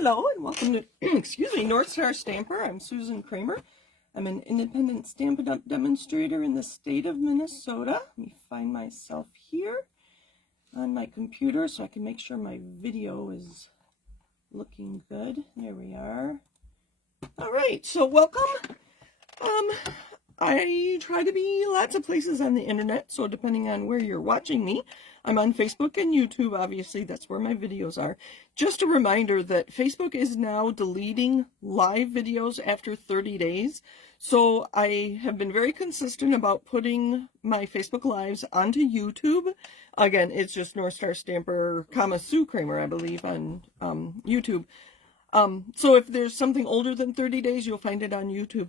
Hello and welcome to, excuse me, North Star Stamper. I'm Susan Kramer. I'm an independent Stampin' Up! Demonstrator in the state of Minnesota. Let me find myself here on my computer so I can make sure my video is looking good. There we are. All right, so welcome. I try to be lots of places on the internet, so depending on where you're watching me, I'm on Facebook and YouTube, obviously, that's where my videos are. Just a reminder that Facebook is now deleting live videos after 30 days, so I have been very consistent about putting my Facebook Lives onto YouTube. Again, it's just North Star Stamper, Sue Kramer, I believe, on YouTube. So if there's something older than 30 days, you'll find it on YouTube.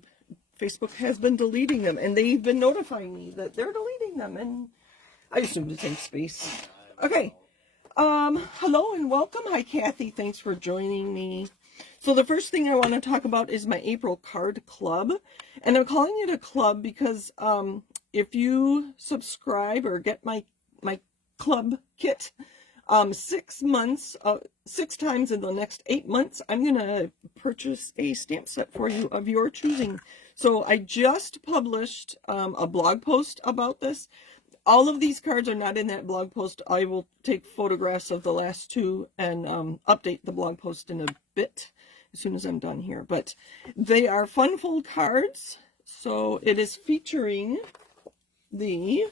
Facebook has been deleting them, and they've been notifying me that they're deleting them, and I assume to save space. Okay, hello and welcome. Hi, Kathy. Thanks for joining me. So the first thing I want to talk about is my April card club, and I'm calling it a club because if you subscribe or get my club kit, 6 months, 6 times in the next 8 months, I'm going to purchase a stamp set for you of your choosing. So I just published a blog post about this. All of these cards are not in that blog post. I will take photographs of the last 2 and update the blog post in a bit as soon as I'm done here. But they are fun fold cards. So it is featuring the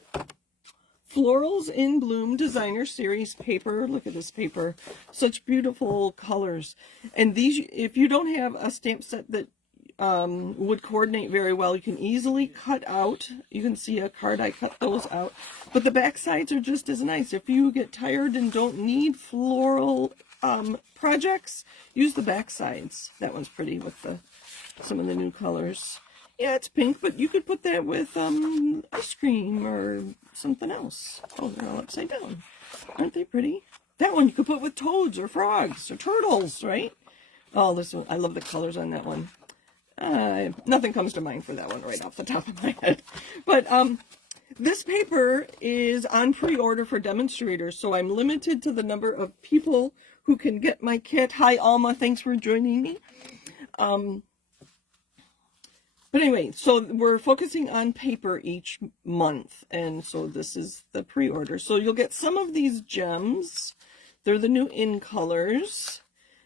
Florals in Bloom Designer Series paper. Look at this paper. Such beautiful colors. And these, if you don't have a stamp set that would coordinate very well, you can easily cut out. You can see a card, I cut those out. But the back sides are just as nice. If you get tired and don't need floral projects, use the back sides. That one's pretty with some of the new colors. Yeah, it's pink, but you could put that with ice cream or something else. Oh, they're all upside down. Aren't they pretty? That one you could put with toads or frogs or turtles, right? Oh, this one, I love the colors on that one. Nothing comes to mind for that one right off the top of my head. But this paper is on pre-order for demonstrators, so I'm limited to the number of people who can get my kit. Hi, Alma. Thanks for joining me. But anyway, so we're focusing on paper each month, and so this is the pre-order. So you'll get some of these gems. They're the new in colors.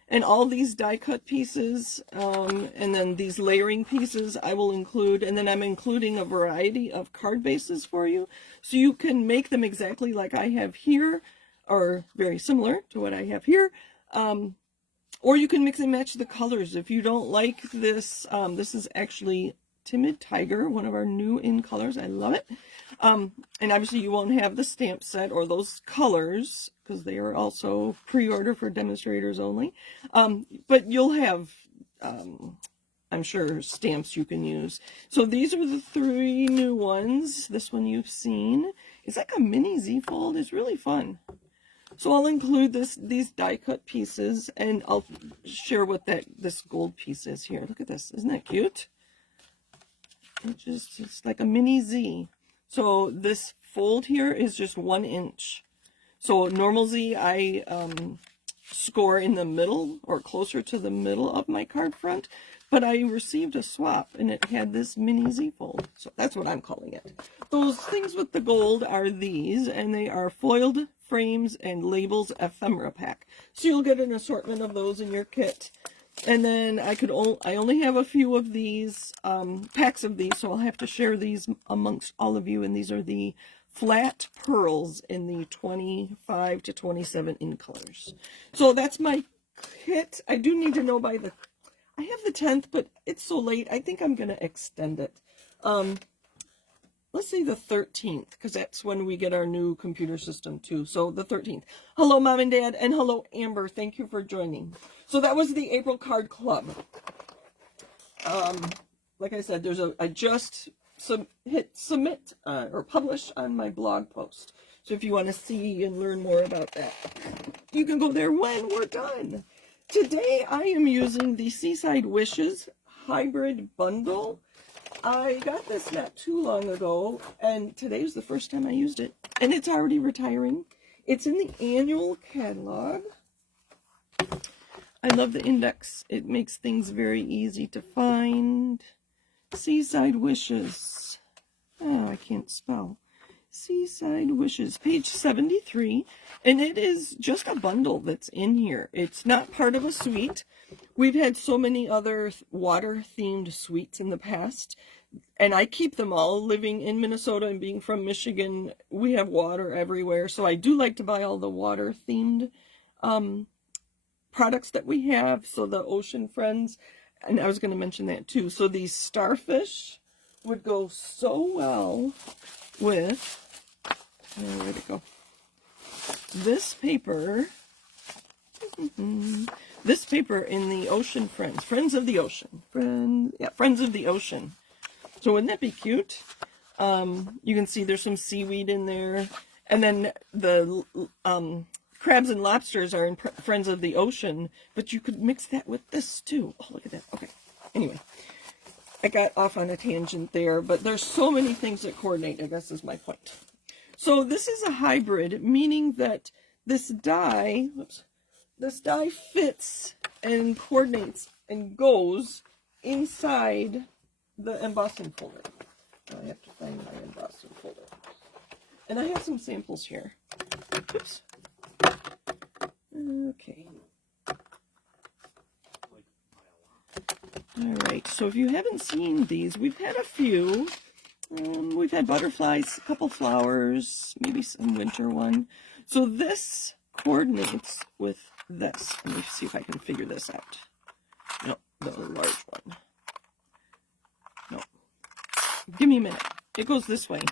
And all these die-cut pieces, and then these layering pieces I will include. And then I'm including a variety of card bases for you. So you can make them exactly like I have here, or very similar to what I have here. Or you can mix and match the colors. If you don't like this, this is actually Timid Tiger, one of our new in colors. I love it. And obviously you won't have the stamp set or those colors because they are also pre-order for demonstrators only. But you'll have, I'm sure, stamps you can use. So these are the 3 new ones. This one you've seen. It's like a mini Z-fold. It's really fun. So I'll include these die-cut pieces, and I'll share what this gold piece is here. Look at this. Isn't that cute? It's like a mini Z. So this fold here is just 1 inch. So normal Z, I score in the middle or closer to the middle of my card front, but I received a swap and it had this mini Z fold. So that's what I'm calling it. Those things with the gold are these, and they are foiled frames and labels ephemera pack. So you'll get an assortment of those in your kit. And then I only have a few of these packs of these, so I'll have to share these amongst all of you. And these are the flat pearls in the 25 to 27 in colors. So that's my kit. I do need to know by I have the 10th, but it's so late. I think I'm going to extend it. Let's say the 13th, because that's when we get our new computer system too. So the 13th. Hello, Mom and Dad, and hello, Amber. Thank you for joining. So that was the April Card Club. Like I said, I just hit submit or publish on my blog post. So if you want to see and learn more about that, you can go there when we're done. Today I am using the Seaside Wishes Hybrid Bundle. I got this not too long ago, and today was the first time I used it, and it's already retiring. It's in the annual catalog. I love the index. It makes things very easy to find. Seaside Wishes. Oh, I can't spell. Seaside Wishes, page 73. And it is just a bundle that's in here. It's not part of a suite. We've had so many other water-themed suites in the past. And I keep them all. Living in Minnesota and being from Michigan, we have water everywhere. So I do like to buy all the water-themed products that we have. So the Ocean Friends, and I was going to mention that too. So these starfish would go so well with, where'd it go? This paper. This paper in the Ocean Friends. Friends of the Ocean. Friends of the Ocean. So wouldn't that be cute? You can see there's some seaweed in there. And then the crabs and lobsters are in Friends of the Ocean, but you could mix that with this too. Oh, look at that. Okay. Anyway, I got off on a tangent there, but there's so many things that coordinate, I guess is my point. So this is a hybrid, meaning that this die fits and coordinates and goes inside the embossing folder. I have to find my embossing folder. And I have some samples here. Oops. Okay. All right, so if you haven't seen these, we've had a few. We've had butterflies, a couple flowers, maybe some winter one. So this coordinates with this. Let me see if I can figure this out. No, the large one. No. Give me a minute. It goes this way.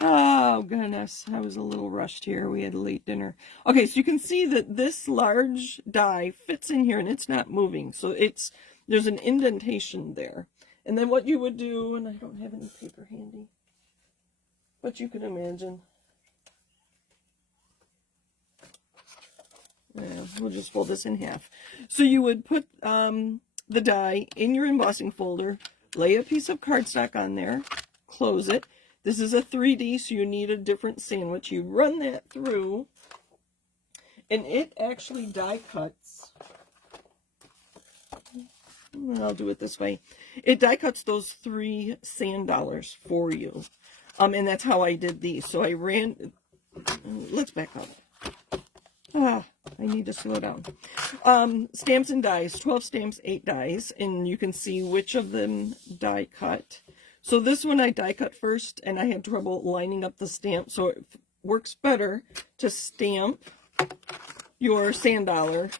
Oh, goodness. I was a little rushed here. We had a late dinner. Okay, so you can see that this large die fits in here, and it's not moving. So there's an indentation there. And then what you would do, and I don't have any paper handy, but you can imagine. Yeah, we'll just fold this in half. So you would put the die in your embossing folder, lay a piece of cardstock on there, close it. This is a 3D, so you need a different sandwich. You run that through, and it actually die cuts. I'll do it this way. It die cuts those 3 sand dollars for you. And that's how I did these. So I ran, let's back up. I need to slow down. Stamps and dies, 12 stamps, 8 dies, and you can see which of them die cut. So this one I die cut first, and I had trouble lining up the stamp, so it works better to stamp your sand dollar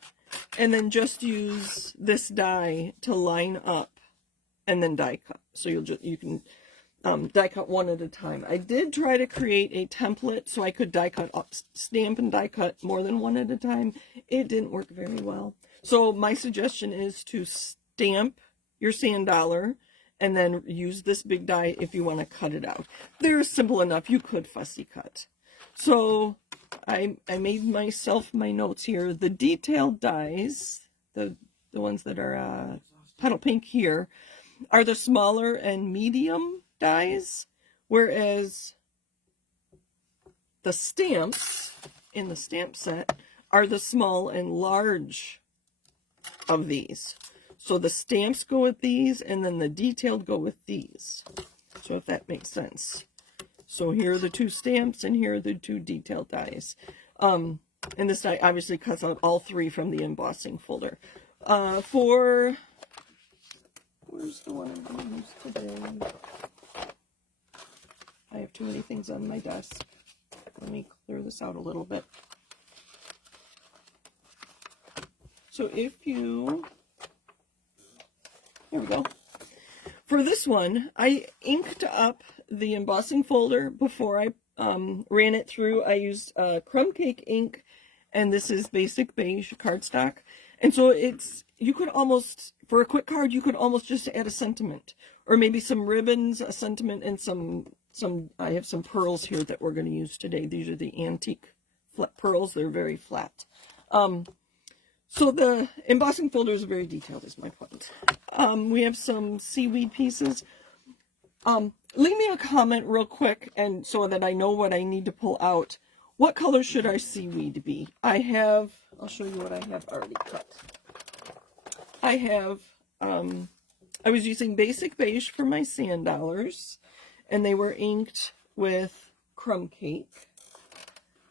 and then just use this die to line up and then die cut. So you can die cut one at a time. I did try to create a template so I could die cut up, stamp and die cut more than one at a time. It didn't work very well. So my suggestion is to stamp your sand dollar and then use this big die if you want to cut it out. They're simple enough. You could fussy cut. So I made myself my notes here. The detailed dies, the ones that are petal pink here, are the smaller and medium dies, whereas the stamps in the stamp set are the small and large of these. So the stamps go with these, and then the detailed go with these. So if that makes sense. So here are the 2 stamps, and here are the 2 detailed dies. And this die obviously cuts out all 3 from the embossing folder. Where's the one I'm going to use today? I have too many things on my desk. Let me clear this out a little bit. So if you... There we go. For this one, I inked up the embossing folder before I ran it through. I used crumb cake ink, and this is basic beige cardstock. And so you could almost, for a quick card, you could almost just add a sentiment, or maybe some ribbons, a sentiment, and I have some pearls here that we're going to use today. These are the antique flat pearls. They're very flat. So the embossing folder is very detailed, is my point. We have some seaweed pieces. Leave me a comment real quick, and so that I know what I need to pull out. What color should our seaweed be? I have, I'll show you what I have already cut. I have, I was using Basic Beige for my sand dollars, and they were inked with crumb cake.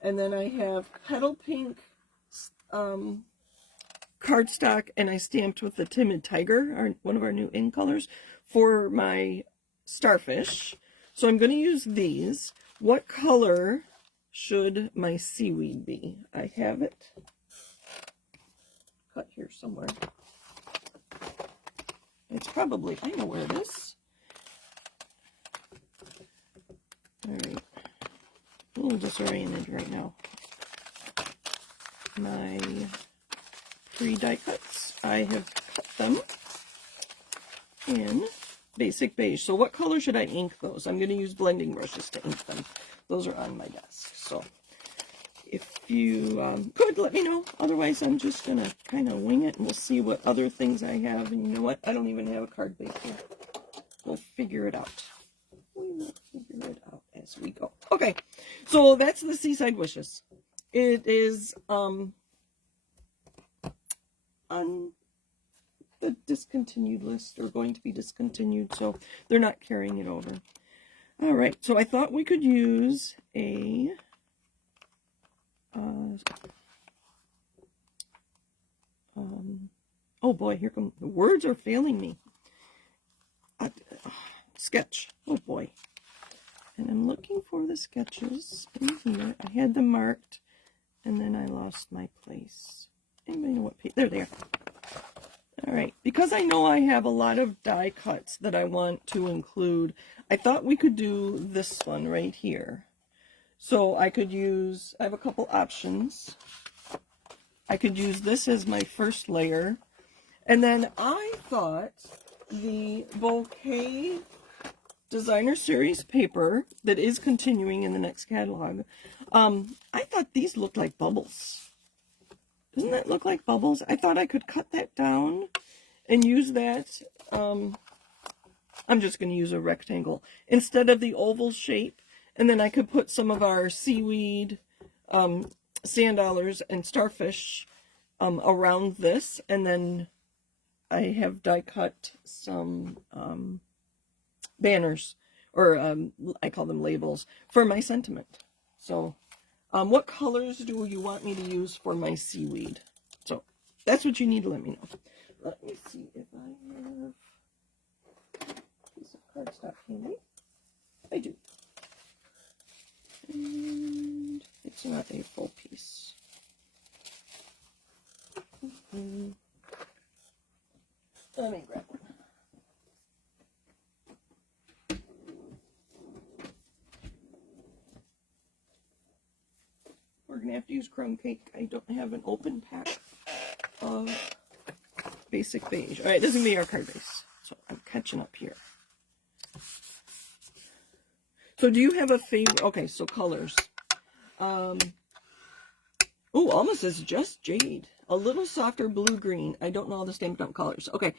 And then I have Petal Pink cardstock, and I stamped with the Timid Tiger, one of our new ink colors, for my starfish. So I'm going to use these. What color should my seaweed be? I have it cut here somewhere. It's probably, I know where it is. Alright. A little disoriented right now. My 3 die cuts, I have cut them in Basic Beige. So what color should I ink those? I'm going to use blending brushes to ink them. Those are on my desk. So if you could, let me know. Otherwise, I'm just going to kind of wing it, and we'll see what other things I have. And you know what? I don't even have a card base here. We'll figure it out. We will figure it out as we go. Okay, so that's the Seaside Wishes. It is on the discontinued list, or going to be discontinued, so they're not carrying it over. All right, so I thought we could use a oh boy, here come the words are failing me. Sketch. Oh boy. And I'm looking for the sketches in here. I had them marked, and then I lost my place. Anybody know what page? There they are. All right. Because I know I have a lot of die cuts that I want to include, I thought we could do this one right here. So I could use, I have a couple options. I could use this as my first layer. And then I thought the Bouquet Designer Series paper that is continuing in the next catalog, I thought these looked like bubbles. Doesn't that look like bubbles? I thought I could cut that down and use that. I'm just going to use a rectangle instead of the oval shape. And then I could put some of our seaweed, sand dollars, and starfish around this. And then I have die cut some banners, or I call them labels, for my sentiment. So what colors do you want me to use for my seaweed? So that's what you need to let me know. Let me see if I have a piece of cardstock handy. I do. And it's not a full piece. Let me grab one. We're going to have to use crumb cake. I don't have an open pack of Basic Beige. All right, this is going to be our card base. So I'm catching up here. So do you have a favorite? Okay, so colors. Oh, almost says Just Jade. A little softer blue-green. I don't know all the Stampin' Up! Colors. Okay,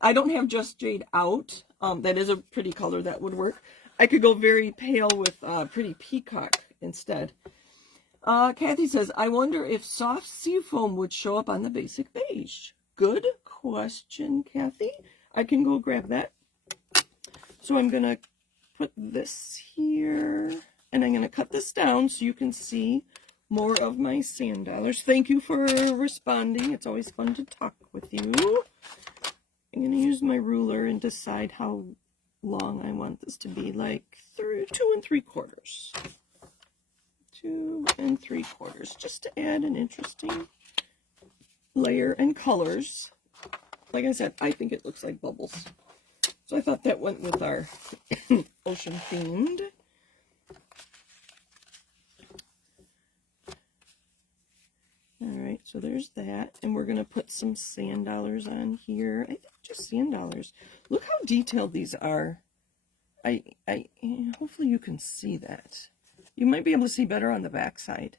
I don't have Just Jade out. That is a pretty color that would work. I could go very pale with Pretty Peacock instead. Kathy says, I wonder if soft seafoam would show up on the Basic Beige. Good question, Kathy. I can go grab that. So I'm going to put this here, and I'm going to cut this down so you can see more of my sand dollars. Thank you for responding. It's always fun to talk with you. I'm going to use my ruler and decide how long I want this to be, like 2 3/4. 2 3/4, just to add an interesting layer and colors. Like I said, I think it looks like bubbles. So I thought that went with our ocean themed. Alright, so there's that. And we're going to put some sand dollars on here. I think just sand dollars. Look how detailed these are. Hopefully you can see that. You might be able to see better on the back side.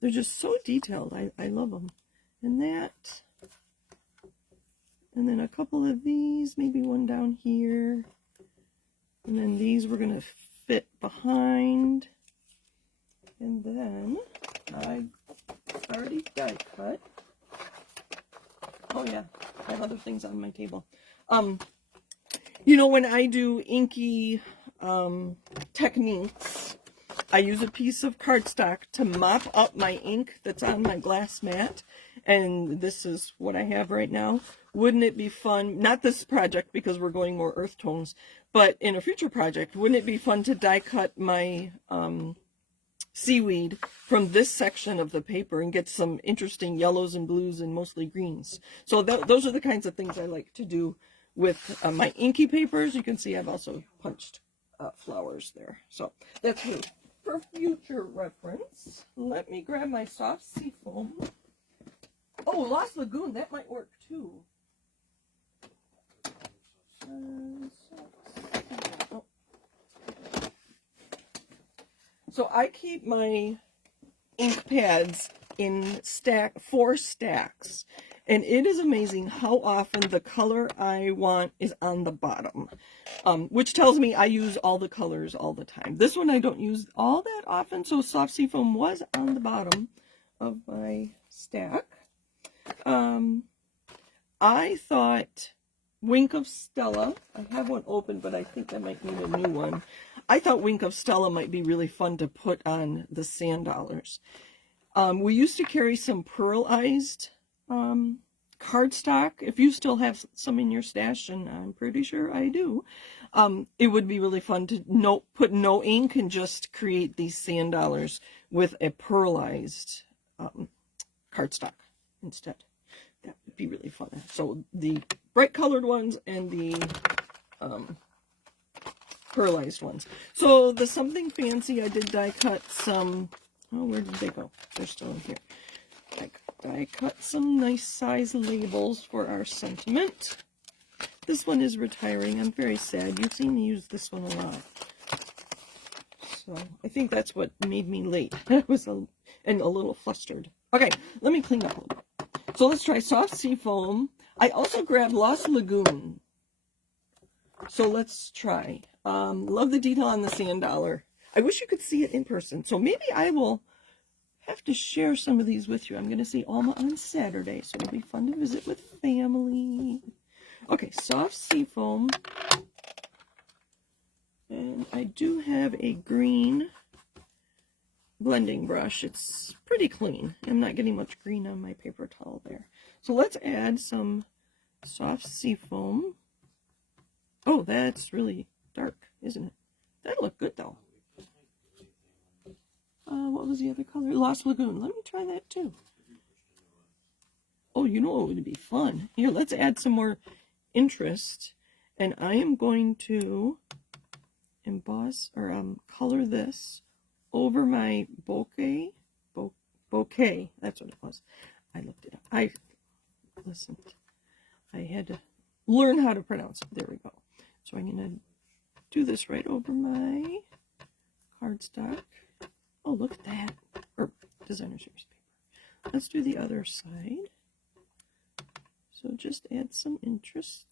They're just so detailed. I love them. And that. And then a couple of these, maybe one down here. And then these we're going to fit behind. And then I already die cut. Oh yeah, I have other things on my table. You know, when I do inky techniques, I use a piece of cardstock to mop up my ink that's on my glass mat, and this is what I have right now. Wouldn't it be fun, not this project because we're going more earth tones, but in a future project, wouldn't it be fun to die cut my seaweed from this section of the paper and get some interesting yellows and blues and mostly greens? So those are the kinds of things I like to do with my inky papers. You can see I've also punched flowers there. So that's for future reference. Let me grab my soft sea foam. Oh, Lost Lagoon, that might work too. So I keep my ink pads in 4 stacks, and it is amazing how often the color I want is on the bottom, which tells me I use all the colors all the time. This one I don't use all that often, so soft sea foam was on the bottom of my stack. I thought Wink of Stella, I have one open, but I think I might need a new one. I thought Wink of Stella might be really fun to put on the sand dollars. We used to carry some pearlized cardstock. If you still have some in your stash, and I'm pretty sure I do, it would be really fun to put no ink and just create these sand dollars with a pearlized cardstock instead. That would be really fun. So the bright colored ones and the pearlized ones. So the Something Fancy, I did die cut some. Oh, where did they go? They're still in here. I cut some nice size labels for our sentiment. This one is retiring. I'm very sad. You've seen me use this one a lot. So I think that's what made me late. I was a little flustered. Okay, let me clean up a little bit. So let's try soft sea foam. I also grabbed Lost Lagoon. So let's try. Love the detail on the sand dollar. I wish you could see it in person. So maybe I will have to share some of these with you. I'm going to see Alma on Saturday, so it'll be fun to visit with family. Okay, soft sea foam. And I do have a green blending brush. It's pretty clean. I'm not getting much green on my paper towel there. So let's add some soft sea foam. Oh, that's really dark, isn't it? That'll look good though. What was the other color? Lost Lagoon. Let me try that too. Oh, you know what would be fun? Here, let's add some more interest. And I am going to emboss or color this over my bouquet. Bouquet. That's what it was. I looked it up. I listened. I had to learn how to pronounce it. There we go. So I'm going to do this right over my cardstock. Oh, look at that. Or designer series paper. Let's do the other side. So just add some interest.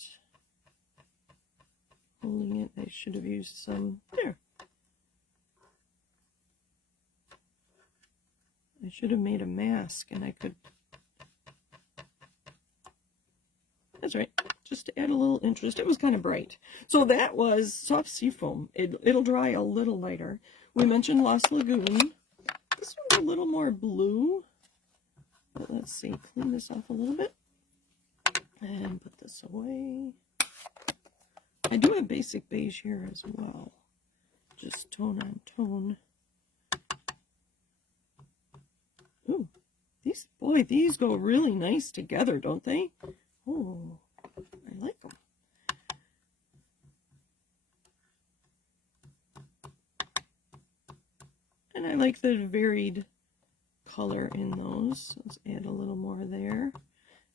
Holding it, I should have used some there. I should have made a mask and I could. That's right. Just to add a little interest. It was kind of bright. So that was soft sea foam. It'll dry a little lighter. We mentioned Lost Lagoon. This one's a little more blue. But let's see. Clean this off a little bit. And put this away. I do have basic beige here as well. Just tone on tone. Ooh. These go really nice together, don't they? Oh, I like them. And I like the varied color in those. Let's add a little more there.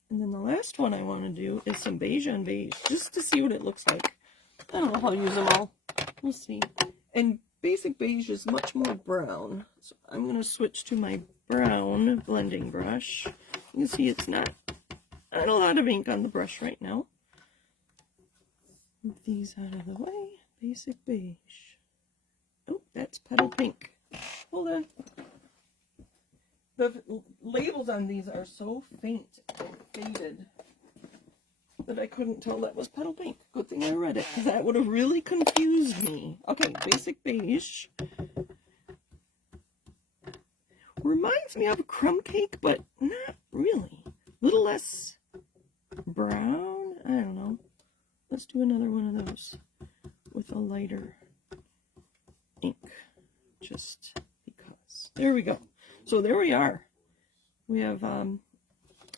And then the last one I want to do is some beige on beige, just to see what it looks like. I don't know if I'll use them all. We'll see. And basic beige is much more brown. So I'm going to switch to my brown blending brush. You can see it's not a lot of ink on the brush right now. Move these out of the way. Basic beige. Oh, that's petal pink. Hold on. the labels on these are so faint and faded that I couldn't tell that was petal pink. Good thing I read it, because that would have really confused me. Okay, basic beige. Reminds me of a crumb cake, but not really. A little less brown. I don't know. Let's do another one of those with a lighter ink, just because. There we go. So there we are. We have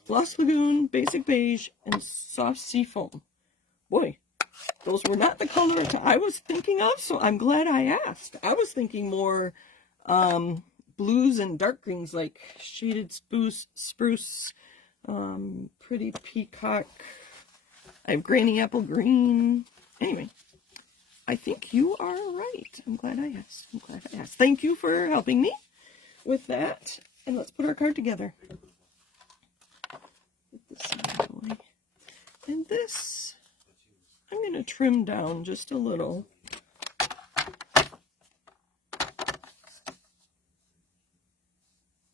Lost Lagoon, Basic Beige, and Soft Seafoam. Boy, those were not the color I was thinking of, so I'm glad I asked. I was thinking more blues and dark greens, like Shaded Spruce, Pretty Peacock. I have Granny Apple Green. Anyway, I think you are right. I'm glad I asked. Thank you for helping me with that. And let's put our card together. Get this out of the way. And this, I'm going to trim down just a little.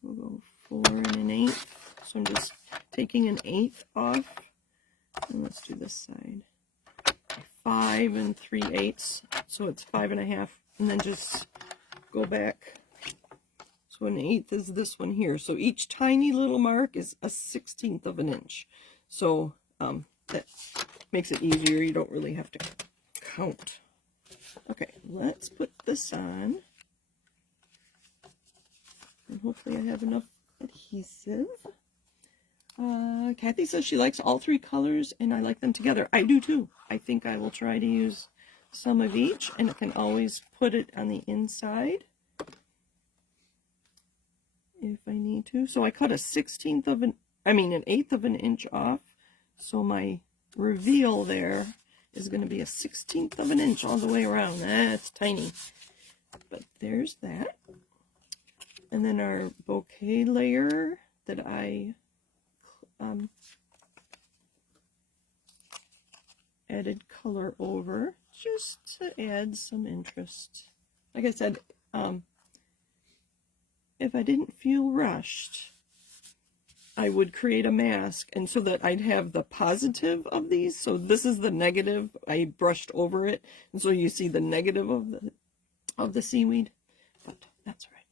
We'll go 4 1/8. So I'm just taking 1/8 off. And let's do this side. 5 3/8. So it's 5 1/2. And then just go back. So 1/8 is this one here. So each tiny little mark is a 1/16 of an inch. So that makes it easier. You don't really have to count. Okay, let's put this on. And hopefully I have enough adhesive. Kathy says she likes all 3 colors and I like them together. I do too. I think I will try to use some of each, and I can always put it on the inside if I need to. So I cut 1/8 of an inch off. So my reveal there is going to be 1/16 of an inch all the way around. That's tiny. But there's that. And then our bouquet layer that I added color over just to add some interest. Like I said, if I didn't feel rushed, I would create a mask, and so that I'd have the positive of these. So this is the negative. I brushed over it, and so you see the negative of the seaweed. But that's all right.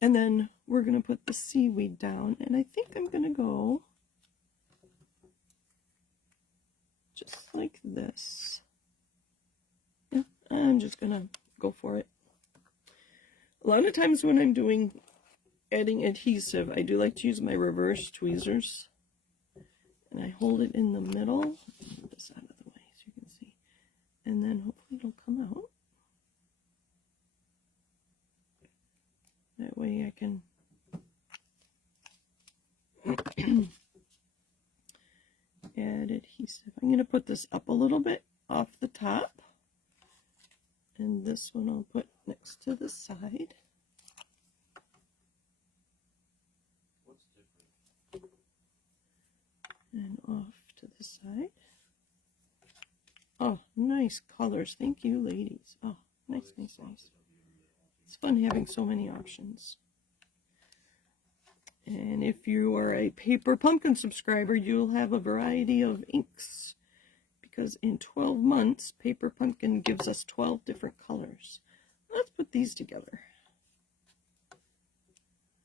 And then we're going to put the seaweed down, and I think I'm going to go just like this. Yeah, I'm just going to go for it. A lot of times when I'm adding adhesive, I do like to use my reverse tweezers. And I hold it in the middle. Move this out of the way so you can see. And then hopefully it'll come out. That way I can add adhesive. I'm going to put this up a little bit off the top. And this one I'll put next to the side. And off to the side. Oh, nice colors. Thank you, ladies. Oh, nice, nice, nice. It's fun having so many options. And if you are a Paper Pumpkin subscriber, you'll have a variety of inks. Because in 12 months, Paper Pumpkin gives us 12 different colors. Let's put these together.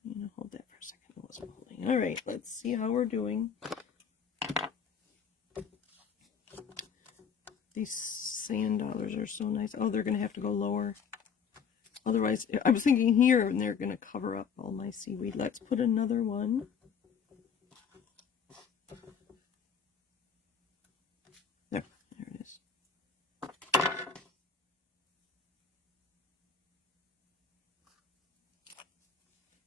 I'm going to hold that for a second. I wasn't holding. All right, let's see how we're doing. These sand dollars are so nice. Oh, they're going to have to go lower. Otherwise, I was thinking here, and they're going to cover up all my seaweed. Let's put another one. There it is.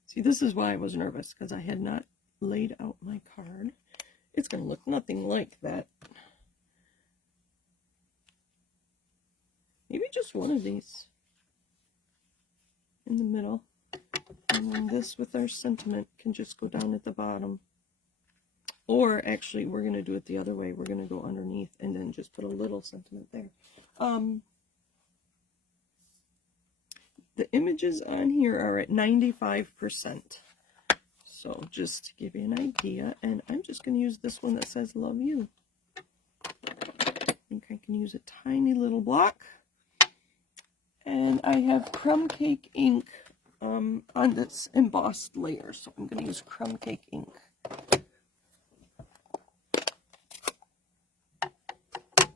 See, this is why I was nervous, because I had not laid out my card. It's going to look nothing like that. Maybe just one of these in the middle. And then this with our sentiment can just go down at the bottom. Or actually, we're going to do it the other way. We're going to go underneath and then just put a little sentiment there. The images on here are at 95%. So just to give you an idea, and I'm just going to use this one that says love you. I think I can use a tiny little block. And I have crumb cake ink on this embossed layer, so I'm going to use crumb cake ink.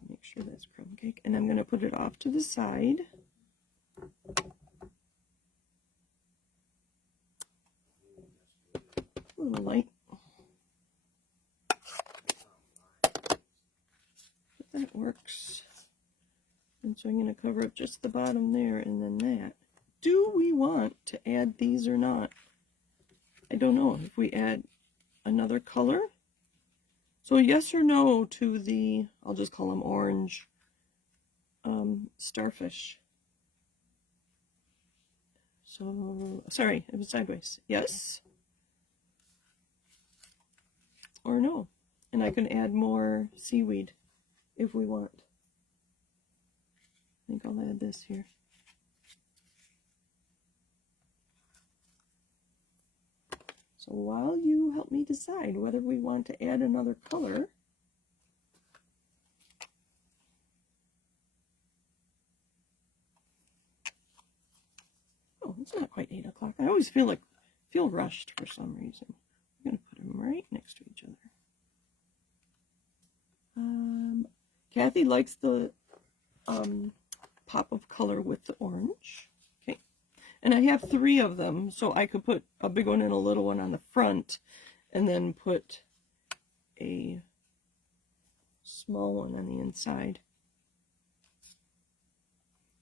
Make sure that's crumb cake, and I'm going to put it off to the side. A little light. But that works. And so I'm going to cover up just the bottom there and then that. Do we want to add these or not? I don't know if we add another color. So yes or no to the, I'll just call them orange, starfish. So, sorry, it was sideways. Yes or no. And I can add more seaweed if we want. I think I'll add this here. So while you help me decide whether we want to add another color, oh, it's not quite 8 o'clock. I always feel rushed for some reason. I'm going to put them right next to each other. Kathy likes the pop of color with the orange. Okay, and I have 3 of them, so I could put a big one and a little one on the front, and then put a small one on the inside.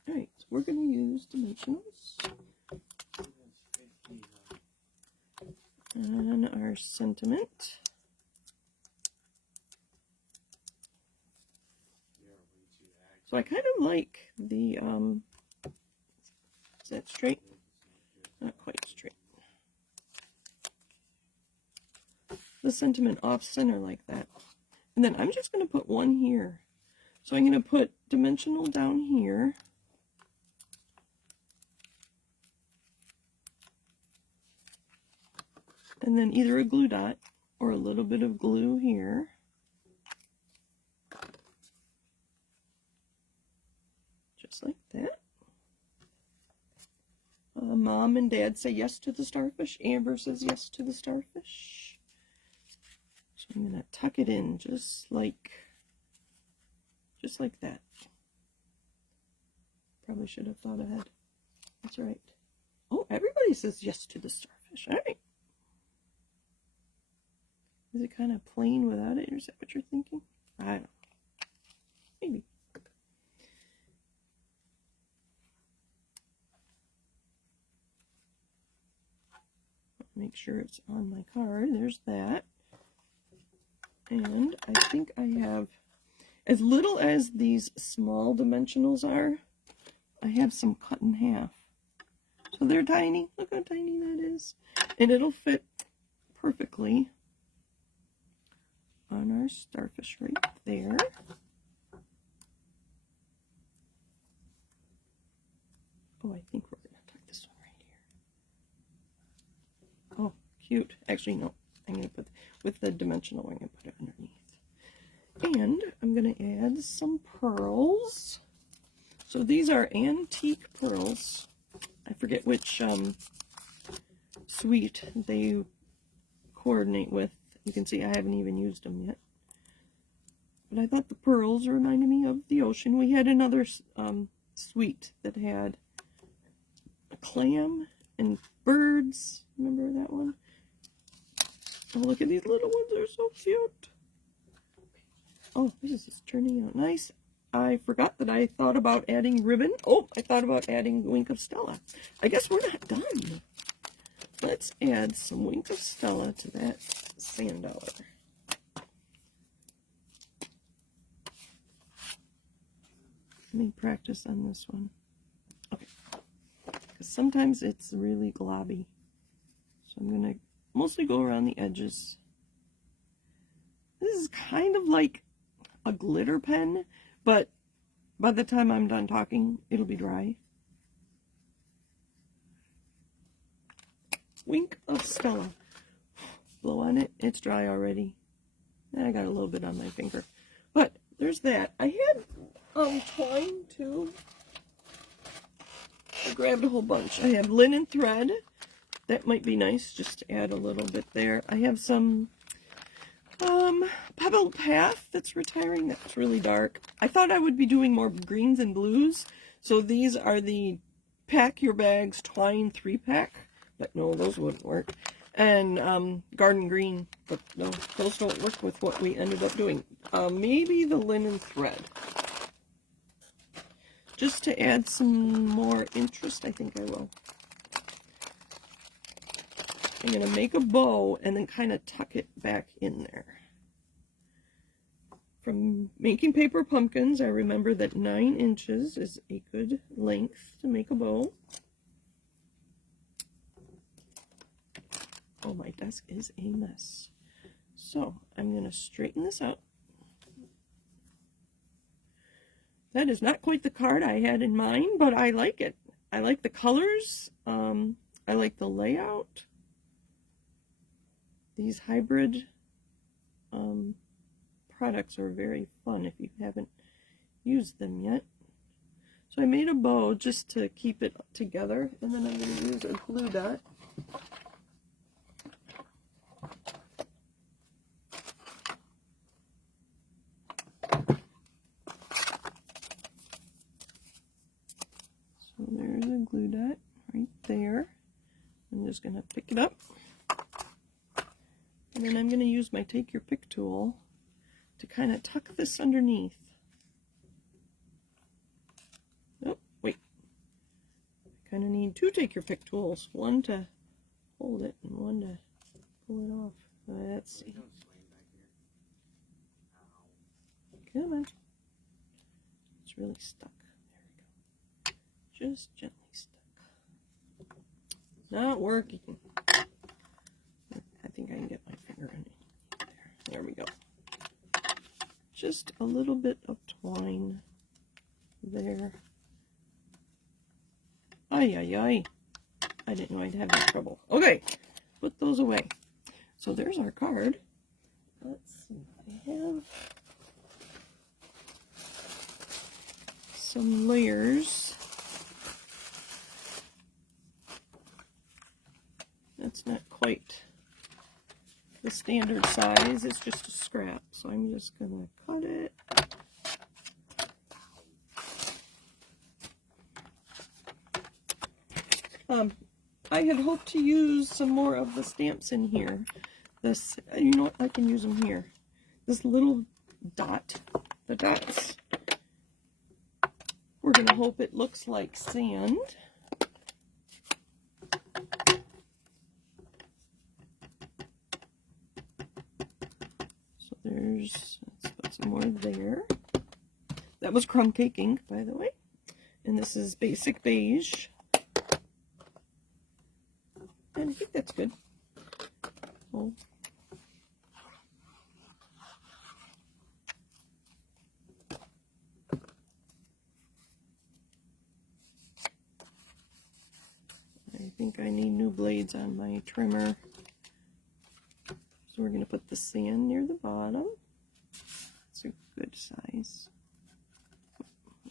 All right, so we're going to use dimensionals and our sentiment. So I kind of like the, is that straight? Not quite straight. The sentiment off center like that. And then I'm just going to put one here. So I'm going to put dimensional down here. And then either a glue dot or a little bit of glue here. Just like that. Mom and Dad say yes to the starfish. Amber says yes to the starfish. So I'm going to tuck it in just like that. Probably should have thought ahead. That's right. Oh, everybody says yes to the starfish. All right. Is it kind of plain without it, or is that what you're thinking? I don't know. Maybe. Make sure it's on my card. There's that. And I think I have, as little as these small dimensionals are, I have some cut in half. So they're tiny. Look how tiny that is. And it'll fit perfectly on our starfish right there. Oh, I think we're going to tuck this one right here. Oh, cute. Actually, no. I'm going to put, with the dimensional, I'm going to put it underneath. And I'm going to add some pearls. So these are antique pearls. I forget which suite they coordinate with. You can see I haven't even used them yet. But I thought the pearls reminded me of the ocean. We had another suite that had a clam and birds. Remember that one? Oh, look at these little ones. They're so cute. Oh, this is turning out nice. I forgot that I thought about adding ribbon. Oh, I thought about adding Wink of Stella. I guess we're not done. Let's add some Wink of Stella to that sand dollar. Let me practice on this one. Okay. Because sometimes it's really globby. So I'm going to mostly go around the edges. This is kind of like a glitter pen, but by the time I'm done talking, it'll be dry. Wink of Stella. blow on it. It's dry already. And I got a little bit on my finger. But there's that. I had twine too. I grabbed a whole bunch. I have linen thread. That might be nice just to add a little bit there. I have some Pebbled Path that's retiring. That's really dark. I thought I would be doing more greens and blues. So these are the Pack Your Bags Twine 3-pack. But no, those wouldn't work. And Garden Green. But no, those don't work with what we ended up doing. Maybe the linen thread. Just to add some more interest, I think I will. I'm going to make a bow and then kind of tuck it back in there. From making paper pumpkins, I remember that 9 inches is a good length to make a bow. Oh, my desk is a mess. So, I'm going to straighten this out. That is not quite the card I had in mind, but I like it. I like the colors. I like the layout. These hybrid products are very fun if you haven't used them yet. So I made a bow just to keep it together, and then I'm going to use a glue dot. So there's a glue dot right there. I'm just going to pick it up. And then I'm going to use my Take Your Pick tool to kind of tuck this underneath. Oh, wait. I kind of need 2 Take Your Pick tools. One to hold it and one to pull it off. Let's see. Come on. It's really stuck. There we go. Just gently stuck. Not working. I think I can get my finger in there. There we go. Just a little bit of twine there. Ay, ay, ay. I didn't know I'd have that trouble. Okay, put those away. So there's our card. Let's see. I have some layers. That's not quite the standard size. It's just a scrap, so I'm just gonna cut it. I had hoped to use some more of the stamps in here. This, you know what, I can use them here. This little dot, the dots, we're gonna hope it looks like sand. Let's put some more there. That was crumb cake ink, by the way. And this is basic beige. And I think that's good. Oh. I think I need new blades on my trimmer. So we're going to put the sand near the bottom. It's a good size.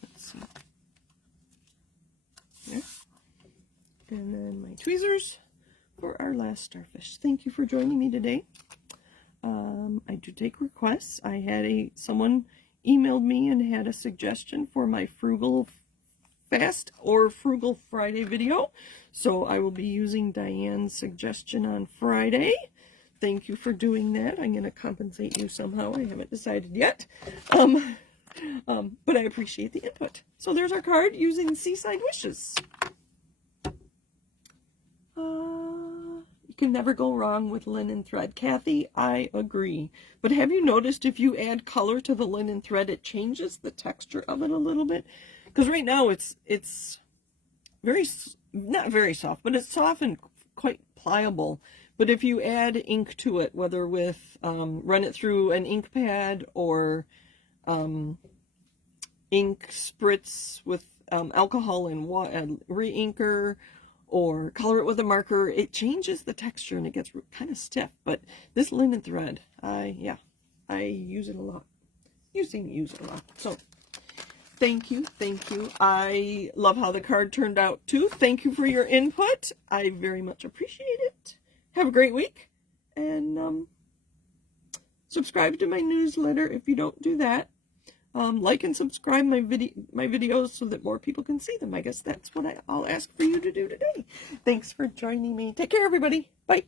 Let's see. There. And then my tweezers for our last starfish. Thank you for joining me today. I do take requests. I had someone emailed me and had a suggestion for my Frugal Fast or Frugal Friday video. So I will be using Diane's suggestion on Friday. Thank you for doing that. I'm going to compensate you somehow. I haven't decided yet. But I appreciate the input. So there's our card using Seaside Wishes. You can never go wrong with linen thread. Kathy, I agree. But have you noticed if you add color to the linen thread, it changes the texture of it a little bit? Because right now it's very, not very soft, but it's soft and quite pliable. But if you add ink to it, whether with, run it through an ink pad or ink spritz with alcohol and re-inker, or color it with a marker, it changes the texture and it gets kind of stiff. But this linen thread, yeah, I use it a lot. You see me use it a lot. So thank you. I love how the card turned out too. Thank you for your input. I very much appreciate it. Have a great week, and subscribe to my newsletter if you don't do that. Like and subscribe my videos so that more people can see them. I guess that's what I'll ask for you to do today. Thanks for joining me. Take care, everybody. Bye.